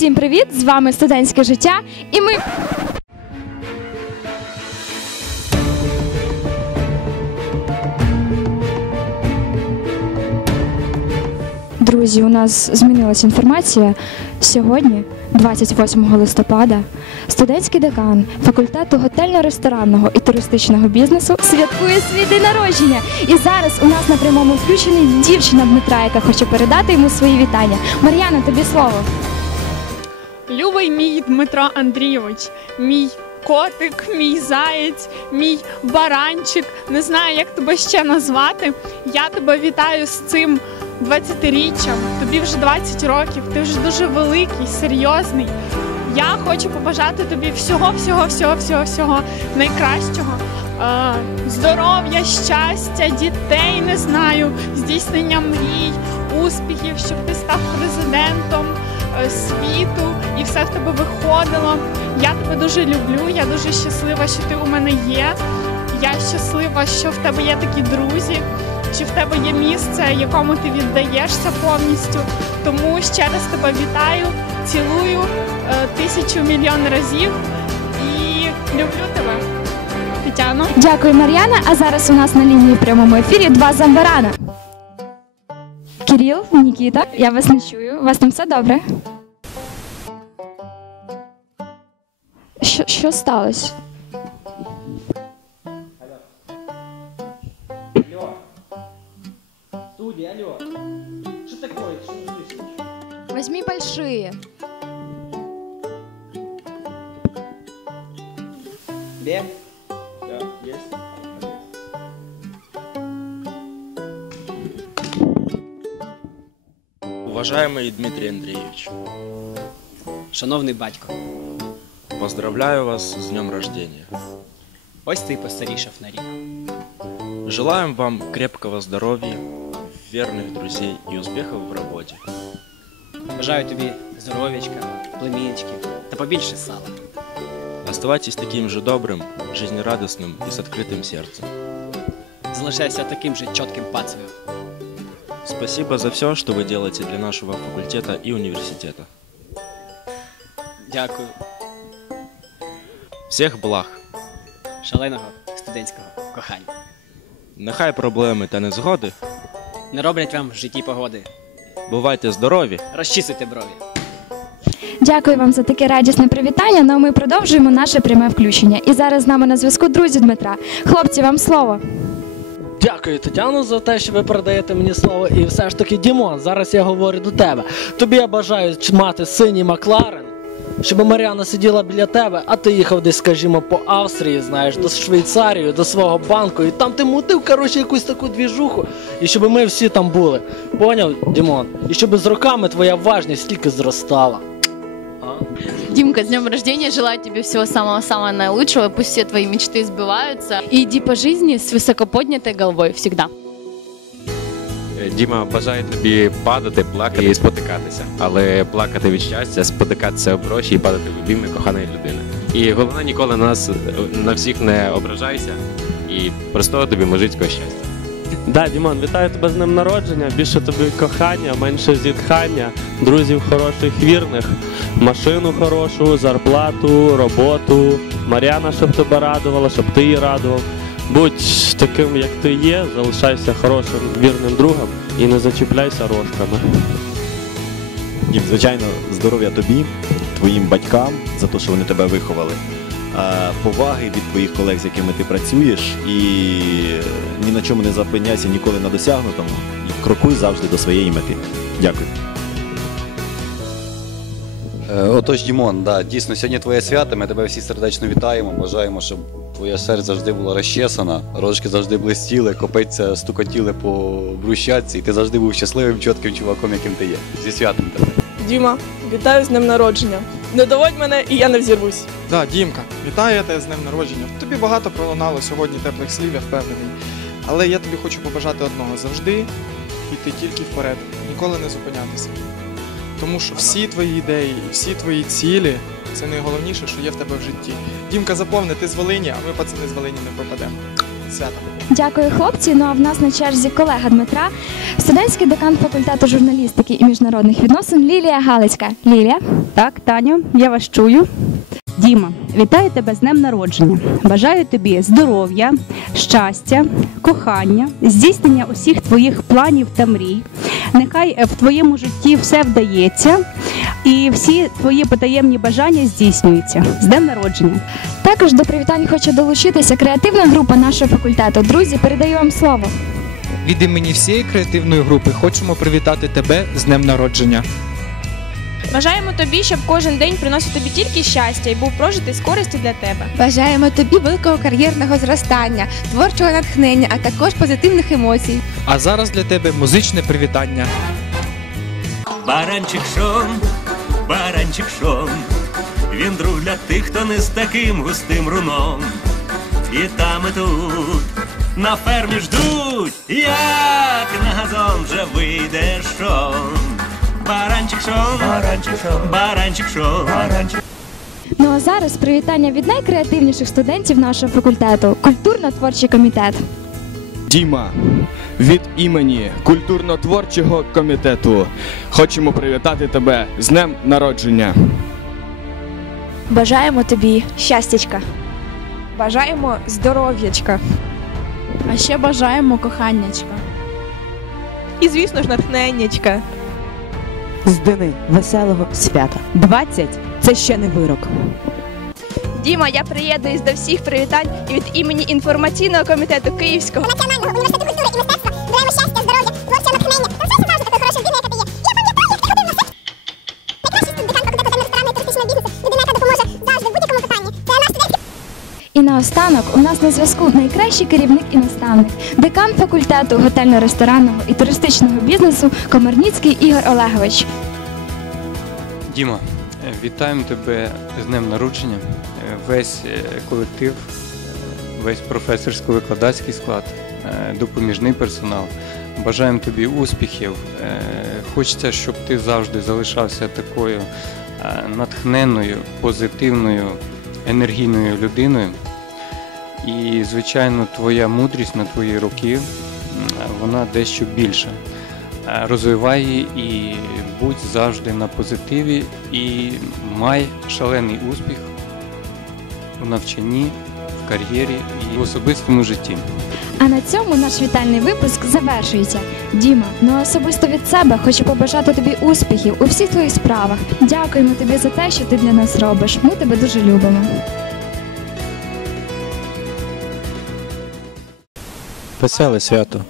Усім привіт! З вами студентське життя, і ми. Друзі, у нас змінилася інформація. Сьогодні, 28 листопада, студентський декан факультету готельно-ресторанного і туристичного бізнесу святкує свій день народження. І зараз у нас на прямому включенні дівчина Дмитра, яка хоче передати йому свої вітання. Мар'яна, тобі слово. Любий мій Дмитро Андрійович, мій котик, мій заєць, мій баранчик. Не знаю, як тебе ще назвати. Я тебе вітаю з цим 20-річчям. Тобі вже 20 років, ти вже дуже великий, серйозний. Я хочу побажати тобі всього, всього, всього, всього, всього найкращого. Е, Здоров'я, щастя, дітей не знаю, здійснення мрій, успіхів, щоб ти став президентом е, світу і все в тебе виходило. Я тебе дуже люблю. Я дуже щаслива, що ти у мене є. Я щаслива, що в тебе є такі друзі, що в тебе є місце, якому ти віддаєшся повністю. Тому ще раз тебе вітаю, цілую е, тисячу мільйон разів і люблю тебе. Тетяно. Дякую, Мар'яна. А зараз у нас на лінії прямому ефірі два замбарана. Кирил, Нікіта, я вас не чую. У вас там все добре? Що, що сталося? Алло. Студия, алло. Что такое? Что не? Возьми большие. Да, есть. Уважаемый Дмитрий Андреевич, Шановний батько, поздравляю вас с днем рождения. ось ти постарішав на рік. Желаем вам крепкого здоровья, верных друзей и успехов в работе. Бажаю тобі здоров'ячка, племінчиків та побільше сала. Оставайтесь таким же добрым, жизнерадостным и с открытым сердцем. Залишайся таким же чітким пацею. Спасибо за все, что вы делаете для нашего факультета и университета. Дякую. Всех благ! Шаленого студентського кохання. Нехай проблеми та незгоди. Не роблять вам в житті погоди. Бувайте здорові! Розчісуйте брові. Дякую вам за таке радісне привітання. Ну а ми продовжуємо наше пряме включення. І зараз з нами на зв'язку друзі Дмитра. Хлопці, вам слово. Дякую, Тетяно, за те, що ви передаєте мені слово. І все ж таки, Дімон, зараз я говорю до тебе. Тобі я бажаю мати синій Макларен, щоб Мар'яна сиділа біля тебе, а ти їхав десь, скажімо, по Австрії, знаєш, до Швейцарії, до свого банку, і там ти мутив, коротше, якусь таку двіжуху, і щоб ми всі там були. Поняв, Дімон? І щоб з роками твоя важність тільки зростала. А? Димка, с днем рождения. Желаю тебе всего самого-самого наилучшего. Пусть все твои мечты сбываются. И иди по жизни с высоко поднятой головой всегда. Діма бажає тобі падати, плакати і спотикатися. Але плакати від щастя, спотикатися об гроші і падати в обійми коханої людини. І головне ніколи на нас на всіх не ображайся і простого тобі мужицького щастя. Да, Дімон, вітаю тебе з ним народження. Більше тобі кохання, менше зітхання, друзів хороших, вірних, машину хорошу, зарплату, роботу. Мар'яна, щоб тебе радувала, щоб ти її радував. Будь таким, як ти є, залишайся хорошим, вірним другом і не зачіпляйся рожками. Дім, звичайно, здоров'я тобі, твоїм батькам за те, що вони тебе виховали. Поваги від твоїх колег, з якими ти працюєш, і ні на чому не зупиняйся ніколи на досягнутому. І крокуй завжди до своєї мети. Дякую. Е, Отож, Дімон, да, дійсно, сьогодні твоє свято. Ми тебе всі сердечно вітаємо. Бажаємо, щоб твоя серце завжди була розчесана, рожки завжди блистіли, копиця стукотіли по брущатці, і ти завжди був щасливим, чітким чуваком, яким ти є. Зі святом тебе. Діма, вітаю з днем народження. Не доводь мене, і я не взірвусь. Да, Дімка, вітаю я тебе з днем народження. Тобі багато пролунало сьогодні теплих слів, я впевнений. Але я тобі хочу побажати одного завжди йти тільки вперед, ніколи не зупинятися. Тому що всі твої ідеї і всі твої цілі це найголовніше, що є в тебе в житті. Дімка, заповни, ти з Волині, а ми, пацани, з Волині не пропадемо. Свято. Дякую, хлопці. Ну а в нас на черзі колега Дмитра, студентський декан факультету журналістики і міжнародних відносин Лілія Галицька. Лілія. Так, Таню, я вас чую. Діма, вітаю тебе з днем народження. Бажаю тобі здоров'я, щастя, кохання, здійснення усіх твоїх планів та мрій. Нехай е, в твоєму житті все вдається і всі твої потаємні бажання здійснюються. З днем народження. Також до привітань хоче долучитися креативна група нашого факультету. Друзі, передаю вам слово. Від імені всієї креативної групи хочемо привітати тебе з днем народження. Бажаємо тобі, щоб кожен день приносив тобі тільки щастя і був прожитий з користю для тебе. Бажаємо тобі великого кар'єрного зростання, творчого натхнення, а також позитивних емоцій. А зараз для тебе музичне привітання. Баранчик шон, баранчик шон, він друг для тих, хто не з таким густим руном. І там і тут на фермі ждуть, як на газон вже вийде шон. Баранчик шон, баранчик шон, баранчик шон, баранчик. Ну а зараз привітання від найкреативніших студентів нашого факультету культурно-творчий комітет. Діма, від імені культурно-творчого комітету хочемо привітати тебе з днем народження. Бажаємо тобі щастячка. Бажаємо здоров'ячка. А ще бажаємо коханнячка. І, звісно ж, натхненнячка. З дни веселого свята. 20 – це ще не вирок. Діма, я приєднуюсь до всіх привітань від імені інформаційного комітету Київського І наостанок у нас на зв'язку найкращий керівник і наставник, декан факультету готельно-ресторанного і туристичного бізнесу Комарніцький Ігор Олегович. Діма, вітаємо тебе з днем народження. Весь е, колектив, е, весь професорсько-викладацький склад, е, допоміжний персонал. Бажаємо тобі успіхів. Хочеться, щоб ти завжди залишався такою натхненною, позитивною, енергійною людиною. І, звичайно, твоя мудрість на твої роки вона дещо більша. Е, Розвивай її і будь завжди на позитиві і май шалений успіх у навчанні, в кар'єрі і в особистому житті. А на цьому наш вітальний випуск завершується. Діма, ну особисто від себе хочу побажати тобі успіхів у всіх твоїх справах. Дякуємо тобі за те, що ти для нас робиш. Ми тебе дуже любимо. Веселе свято.